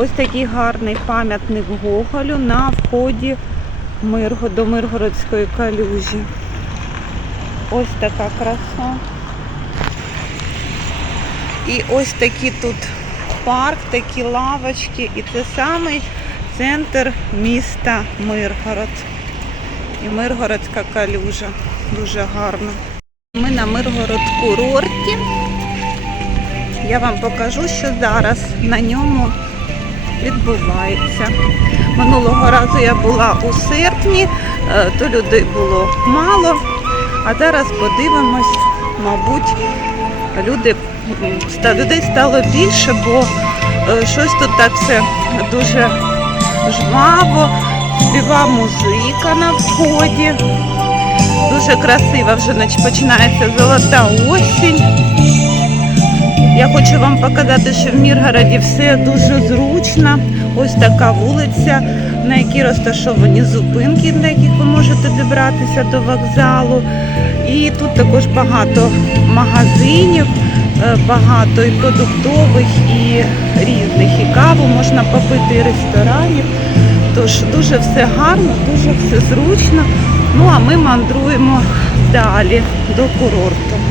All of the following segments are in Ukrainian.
Ось такий гарний пам'ятник Гоголю на вході до Миргородської калюжі. Ось така краса. І ось такі тут парк, такі лавочки. І це самий центр міста Миргород. І Миргородська калюжа. Дуже гарно. Ми на Миргород курорті. Я вам покажу, що зараз на ньому відбувається. Минулого разу я була у серпні, е, то людей було мало. А зараз подивимось, мабуть, люди, людей стало більше, бо е, щось тут так все дуже жваво, співа музика на вході. Дуже красиво вже починається золота осінь. Я хочу вам показати, що в Міргороді все дуже зручно. Ось така вулиця, на якій розташовані зупинки, на яких ви можете добратися до вокзалу. І тут також багато магазинів, е, багато і продуктових, і різних. І каву можна попити, і ресторанів. Тож дуже все гарно, дуже все зручно. Ну а ми мандруємо далі до курорту.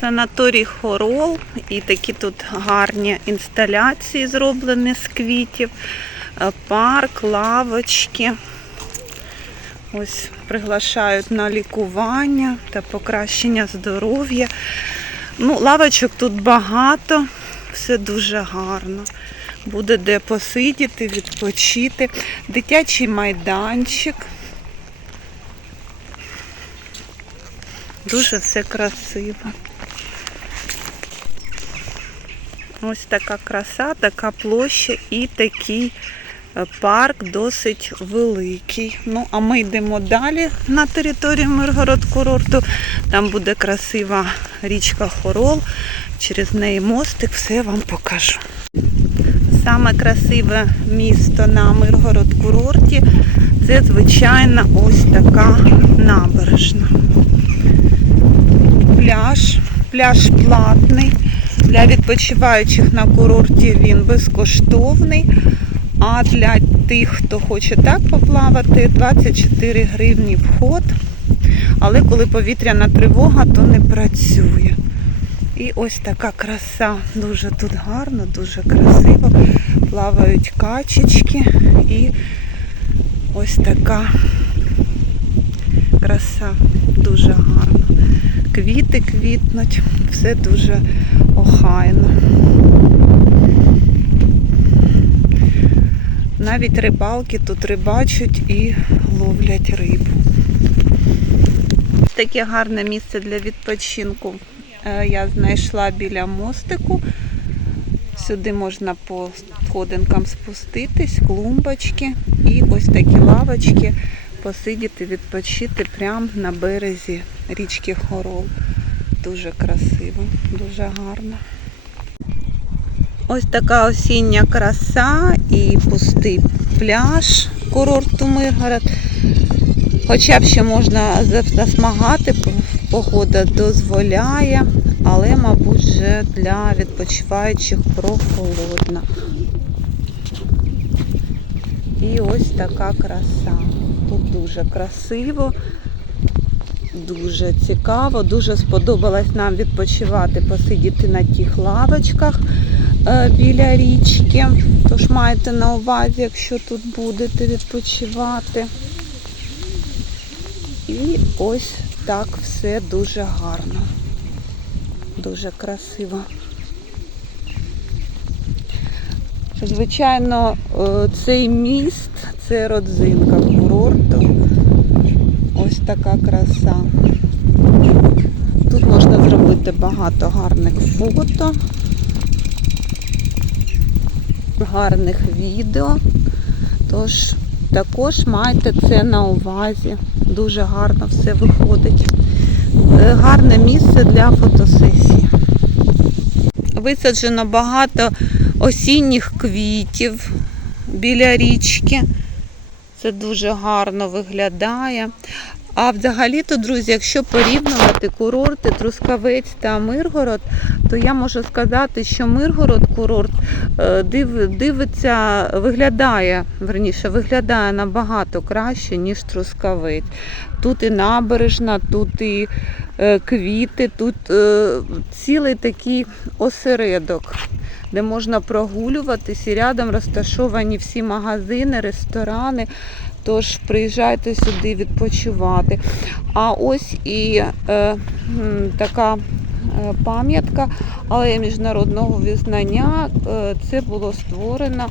Санаторій Хорол і такі тут гарні інсталяції зроблені з квітів, е, парк, лавочки. Ось приглашають на лікування та покращення здоров'я. Ну, лавочок тут багато, все дуже гарно. Буде де посидіти, відпочити. Дитячий майданчик. Дуже все красиво. Ось така краса, така площа і такий е, парк досить великий. Ну, а ми йдемо далі на територію Миргород курорту. Там буде красива річка Хорол. Через неї мостик, все вам покажу. Саме красиве місто на Миргород курорті це, звичайно, ось така набережна. Пляж, пляж платний. Для відпочиваючих на курорті він безкоштовний. А для тих, хто хоче так поплавати, 24 гривні вход. Але коли повітряна тривога, то не працює. І ось така краса. Дуже тут гарно, дуже красиво. Плавають качечки і ось така краса. Дуже гарно. Квіти квітнуть, все дуже охайно. Навіть рибалки тут рибачать і ловлять рибу. Таке гарне місце для відпочинку е, я знайшла біля мостику. Сюди можна по сходинкам спуститись, клумбочки і ось такі лавочки посидіти, відпочити прямо на березі річки Хорол. Дуже красиво, дуже гарно. Ось така осіння краса і пустий пляж курорту Миргород. Хоча б ще можна засмагати, погода дозволяє, але, мабуть, вже для відпочиваючих прохолодна. І ось така краса. Тут дуже красиво, дуже цікаво, дуже сподобалось нам відпочивати, посидіти на тих лавочках е, біля річки. Тож майте на увазі, якщо тут будете відпочивати. І ось так все дуже гарно, дуже красиво. Звичайно, е, цей міст це родзинка курорту. Ось така краса. Тут можна зробити багато гарних фото, гарних відео. Тож також майте це на увазі. Дуже гарно все виходить. Е, Гарне місце для фотосесії. Висаджено багато осінніх квітів біля річки. Це дуже гарно виглядає. А взагалі-то, друзі, якщо порівнювати курорти Трускавець та Миргород, то я можу сказати, що Миргород курорт е, див, дивиться, виглядає, верніше, виглядає набагато краще, ніж Трускавець. Тут і набережна, тут і е, квіти, тут е, цілий такий осередок, де можна прогулюватись і рядом розташовані всі магазини, ресторани. Тож приїжджайте сюди відпочивати. А ось і е, така е, пам'ятка алея міжнародного визнання. Е, це було створено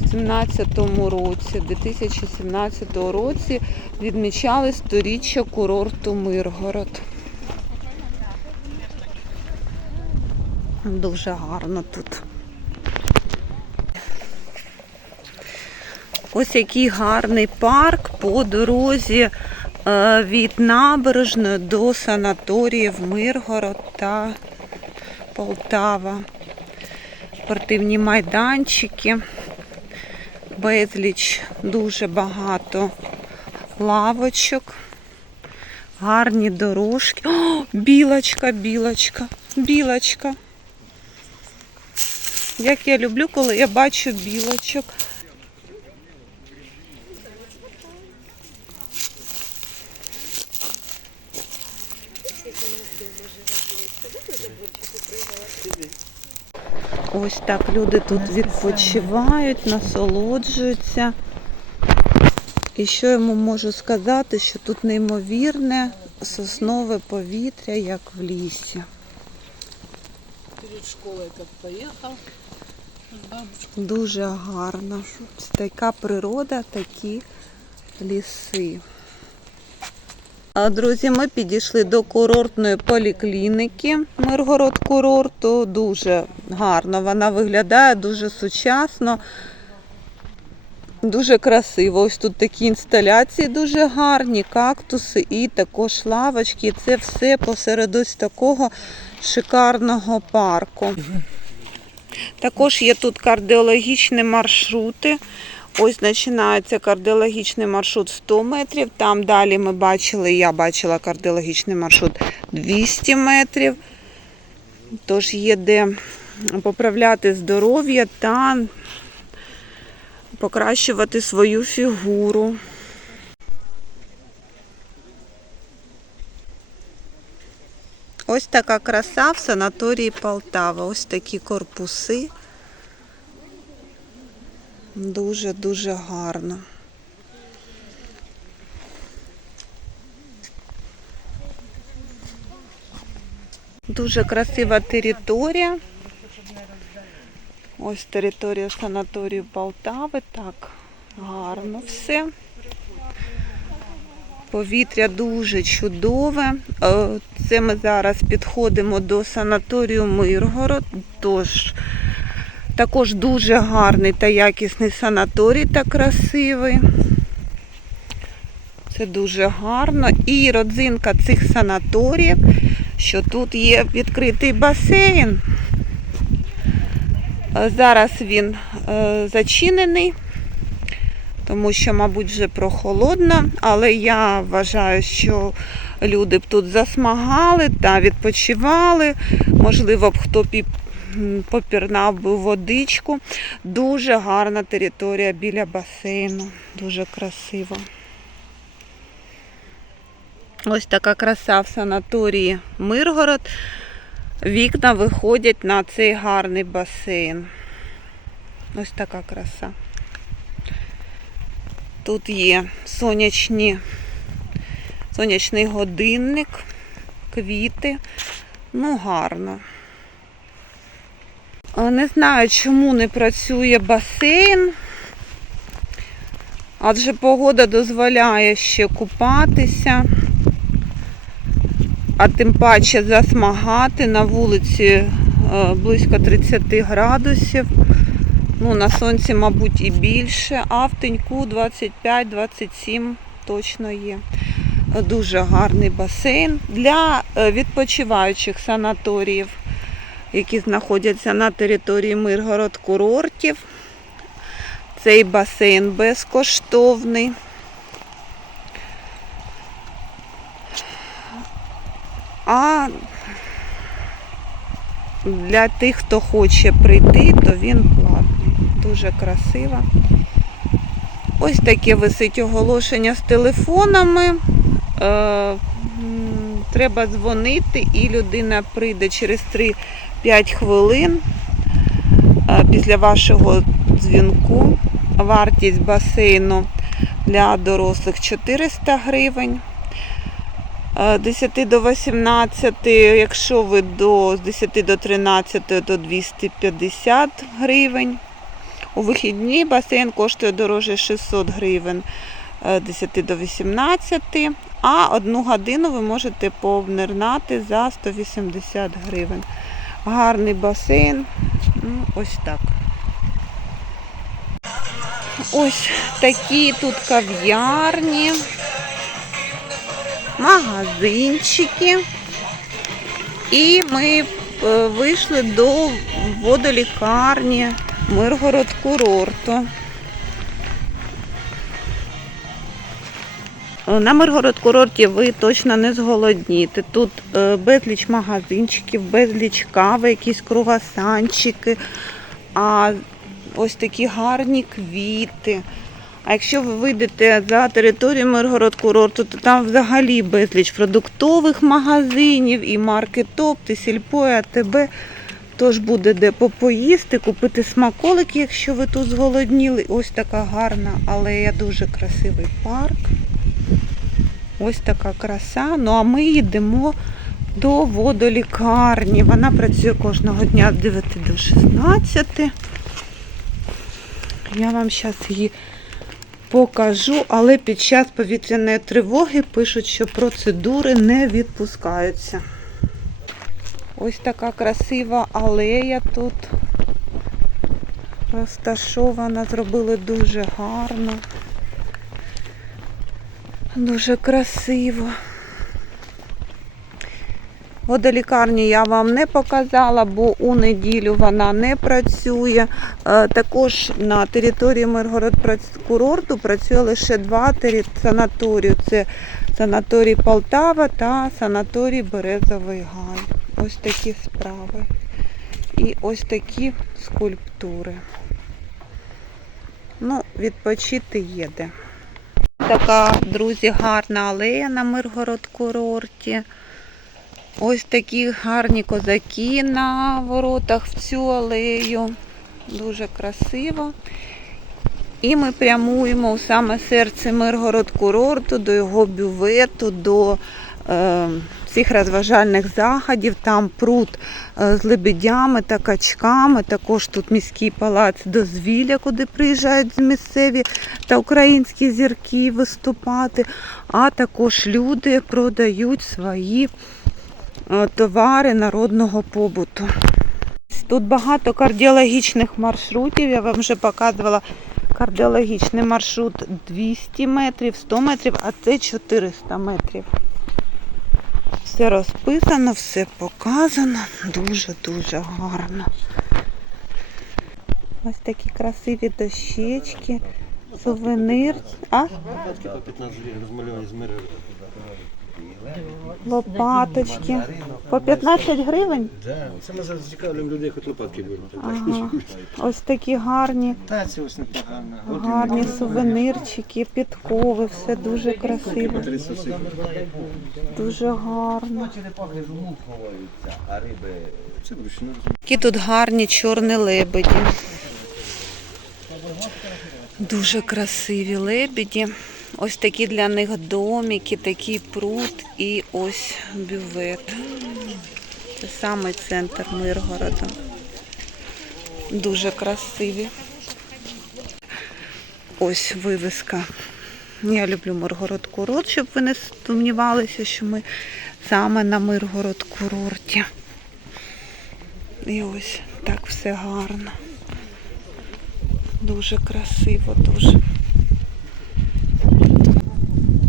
в 17 році, 2017 році відмічали сторіччя курорту Миргород. Дуже гарно тут. Ось який гарний парк по дорозі е, від набережної до санаторіїв Миргород та Полтава. Спортивні майданчики, безліч, дуже багато лавочок, гарні дорожки. О, білочка, білочка, білочка. Як я люблю, коли я бачу білочок. Ось так люди тут відпочивають, насолоджуються. І що я йому можу сказати, що тут неймовірне соснове повітря, як в лісі. Перед поехал. с бабушкой. Дуже гарно. Така природа, такі ліси. Друзі, ми підійшли до курортної поліклініки Миргород курорту. Дуже гарно. Вона виглядає дуже сучасно, дуже красиво. Ось тут такі інсталяції дуже гарні, кактуси і також лавочки. Це все посеред ось такого шикарного парку. Також є тут кардіологічні маршрути. Ось починається кардіологічний маршрут 100 метрів. Там далі ми бачили, я бачила кардіологічний маршрут 200 метрів. Тож є де поправляти здоров'я та покращувати свою фігуру. Ось така краса в санаторії Полтава. Ось такі корпуси. Дуже-дуже гарно. Дуже красива територія. Ось територія санаторію Полтави. Так, гарно все. Повітря дуже чудове. Е, Це ми зараз підходимо до санаторію Миргород. Тож також дуже гарний та якісний санаторій та красивий. Це дуже гарно. І родзинка цих санаторіїв, що тут є відкритий басейн. Зараз він е, зачинений, тому що, мабуть, вже прохолодно, але я вважаю, що люди б тут засмагали та відпочивали. Можливо б хто попірнав би водичку. Дуже гарна територія біля басейну, дуже красиво. Ось така краса в санаторії Миргород. Вікна виходять на цей гарний басейн. Ось така краса. Тут є сонячні, сонячний годинник, квіти. Ну, гарно. Не знаю, чому не працює басейн, адже погода дозволяє ще купатися, а тим паче засмагати на вулиці е, близько 30 градусів. Ну, на сонці, мабуть, і більше, а в теньку 25-27 точно є. Дуже гарний басейн для е, відпочиваючих санаторіїв, які знаходяться на території Миргород курортів. Цей басейн безкоштовний. А для тих, хто хоче прийти, то він платний. Дуже красиво. Ось таке висить оголошення з телефонами. Е, треба дзвонити, і людина прийде через 3-5 хвилин е, після вашого дзвінку. Вартість басейну для дорослих 400 гривень. Е, 10 до 18, якщо ви до, з 10 до 13, то 250 гривень. У вихідні басейн коштує дорожче 600 гривень е, 10 до 18, а одну годину ви можете пообнирнати за 180 гривень. Гарний басейн. Ну, ось так. Ось такі тут кав'ярні, магазинчики. І ми е, вийшли до водолікарні Миргород курорту. На Миргород курорті ви точно не зголодніте. Тут е, безліч магазинчиків, безліч кави, якісь кругасанчики, а ось такі гарні квіти. А якщо ви вийдете за територію Миргород курорту, то там взагалі безліч продуктових магазинів і марки ТОП, і Сільпо, і АТБ. Тож буде де попоїсти, купити смаколики, якщо ви тут зголодніли. Ось така гарна алея, дуже красивий парк. Ось така краса. Ну а ми йдемо до водолікарні. Вона працює кожного дня з 9 до 16. Я вам зараз її покажу, але під час повітряної тривоги пишуть, що процедури не відпускаються. Ось така красива алея тут розташована, зробили дуже гарно. Дуже красиво. Водолікарню я вам не показала, бо у неділю вона не працює. Е, Також на території Миргород курорту працює лише два санаторії. Це санаторій Полтава та санаторій Березовий Гай. Ось такі справи. І ось такі скульптури. Ну, відпочити є де. Така, друзі, гарна алея на Миргород курорті. Ось такі гарні козаки на воротах в цю алею. Дуже красиво. І ми прямуємо у саме серце Миргород курорту, до його бювету, до е, всіх розважальних заходів. Там пруд е, з лебедями та качками. Також тут міський палац дозвілля, куди приїжджають місцеві та українські зірки виступати. А також люди продають свої е, товари народного побуту. Тут багато кардіологічних маршрутів. Я вам вже показувала кардіологічний маршрут 200 метрів, 100 метрів, а це 400 метрів. Все розписано, все показано. Дуже-дуже гарно. Ось такі красиві дощечки, сувенир. А? По 15 гривень розмальовані з мири. Лопаточки. По 15 гривень? Це ми зараз цікавимо людей, хоч лопатки беруть. Ага. Ось такі гарні, Та це ось непогано. гарні сувенирчики, підкови, все дуже красиво. Дуже гарно. а риби. Це вручну. Які тут гарні чорні лебеді. Дуже красиві лебеді. Ось такі для них домики, такий пруд і ось бювет. Це самий центр Миргорода. Дуже красиві. Ось вивіска. Я люблю Миргород курорт, щоб ви не сумнівалися, що ми саме на Миргород курорті. І ось так все гарно. Дуже красиво, дуже.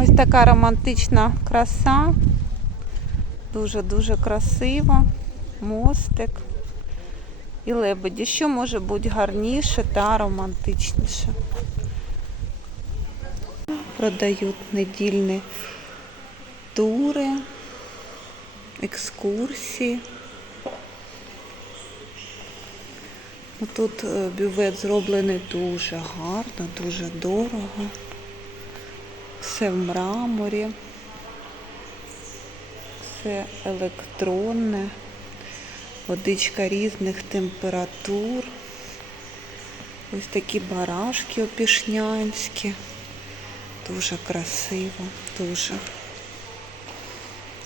Ось така романтична краса. Дуже-дуже красиво. Мостик і лебеді. Що може бути гарніше та романтичніше? Продають недільні тури. екскурсії. Тут е, бювет зроблений дуже гарно, дуже дорого. Все в мраморі. Все електронне, водичка різних температур. Ось такі барашки опішнянські. Дуже красиво, дуже.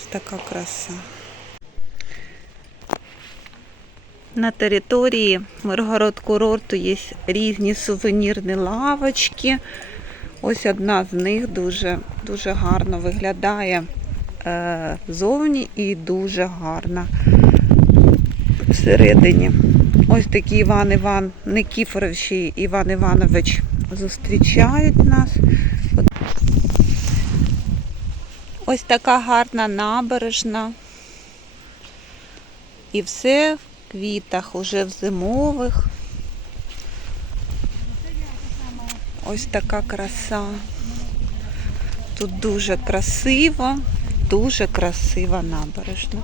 Така краса. На території Миргород курорту є різні сувенірні лавочки. Ось одна з них дуже, дуже гарно виглядає е, зовні і дуже гарна всередині. Ось такий Іван Іван Никіфорович і Іван Іванович зустрічають нас. Ось така гарна набережна. І все в квітах, уже в зимових. Ось така краса. Тут дуже красиво, дуже красива набережна.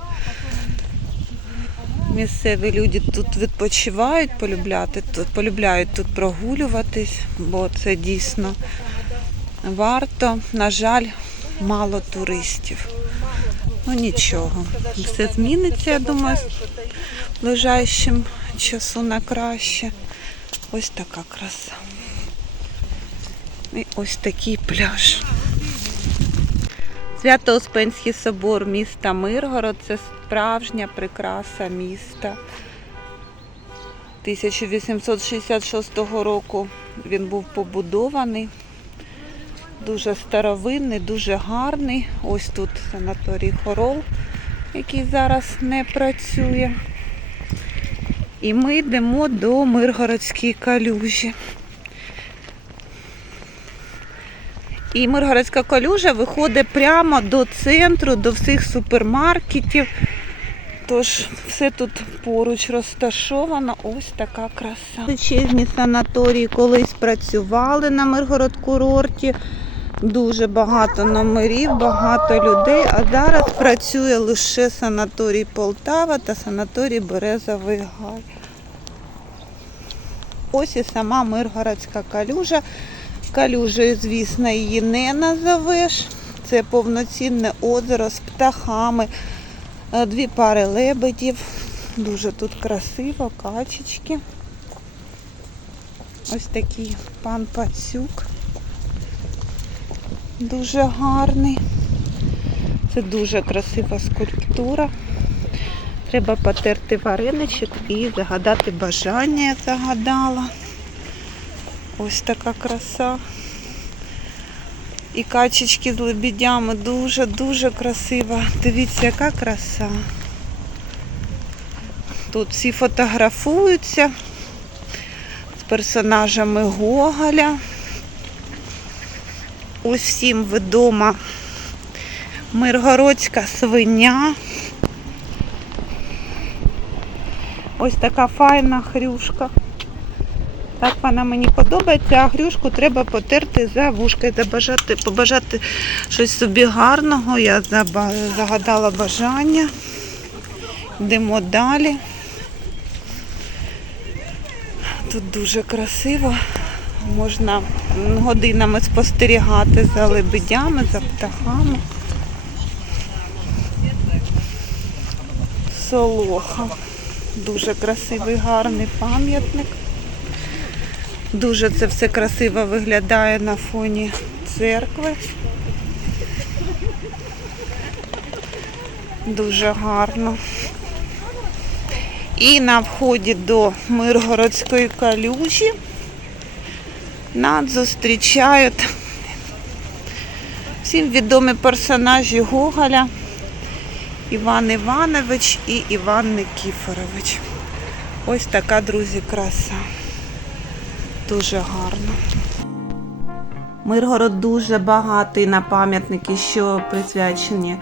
Місцеві люди тут відпочивають, полюбляти тут, полюбляють тут прогулюватись, бо це дійсно варто. На жаль, мало туристів. Ну нічого, все зміниться, я думаю, в ближайшим часу на краще. Ось така краса. І ось такий пляж. Свято-Успенський собор міста Миргород це справжня прикраса міста. 1866 року він був побудований. Дуже старовинний, дуже гарний. Ось тут санаторій Хорол, який зараз не працює. І ми йдемо до Миргородської калюжі. І Миргородська калюжа виходить прямо до центру, до всіх супермаркетів. Тож все тут поруч розташовано. Ось така краса. Величезні санаторії колись працювали на Миргород курорті. Дуже багато номерів, багато людей. А зараз працює лише санаторій Полтава та санаторій Березовий Гай. Ось і сама Миргородська калюжа. Калюжею, звісно, її не назовеш. Це повноцінне озеро з птахами, е, дві пари лебедів. Дуже тут красиво, качечки. Ось такий пан Пацюк. Дуже гарний. Це дуже красива скульптура. Треба потерти вареничок і загадати бажання, я загадала. Ось така краса. І качечки з лебедями дуже-дуже красива. Дивіться, яка краса. Тут всі фотографуються з персонажами Гоголя. Всім відома Миргородська свиня. Ось така файна хрюшка. Так вона мені подобається, а грюшку треба потерти за вушка і забажати, побажати щось собі гарного. Я загадала бажання. Йдемо далі. Тут дуже красиво. Можна годинами спостерігати за лебедями, за птахами. Солоха. Дуже красивий, гарний пам'ятник. Дуже це все красиво виглядає на фоні церкви. Дуже гарно. І на вході до Миргородської калюжі нас зустрічають всім відомі персонажі Гоголя Іван Іванович і Іван Никіфорович. Ось така, друзі, краса. Дуже гарно. Миргород дуже багатий на пам'ятники, що присвячені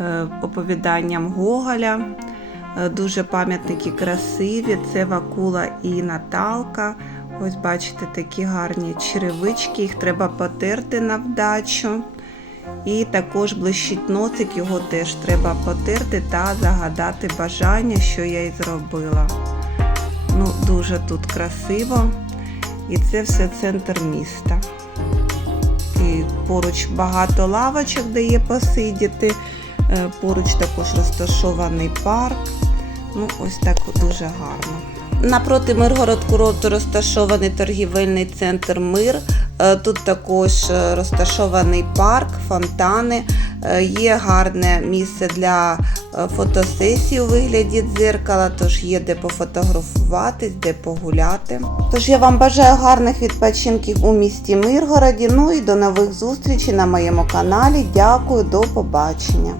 е, оповіданням Гоголя. Е, Дуже пам'ятники красиві. Це Вакула і Наталка. Ось бачите такі гарні черевички, їх треба потерти на вдачу. І також блищить носик, його теж треба потерти та загадати бажання, що я й зробила. Ну, дуже тут красиво. І це все центр міста. І поруч багато лавочок, де є посидіти. Е, Поруч також розташований парк. Ну, ось так дуже гарно. Напроти Миргород курорту розташований торгівельний центр Мир. Е, Тут також е, розташований парк, фонтани. Е, Є гарне місце для фотосесії у вигляді дзеркала, тож є де пофотографуватись, де погуляти. Тож я вам бажаю гарних відпочинків у місті Миргороді. Ну і до нових зустрічей на моєму каналі. Дякую, до побачення.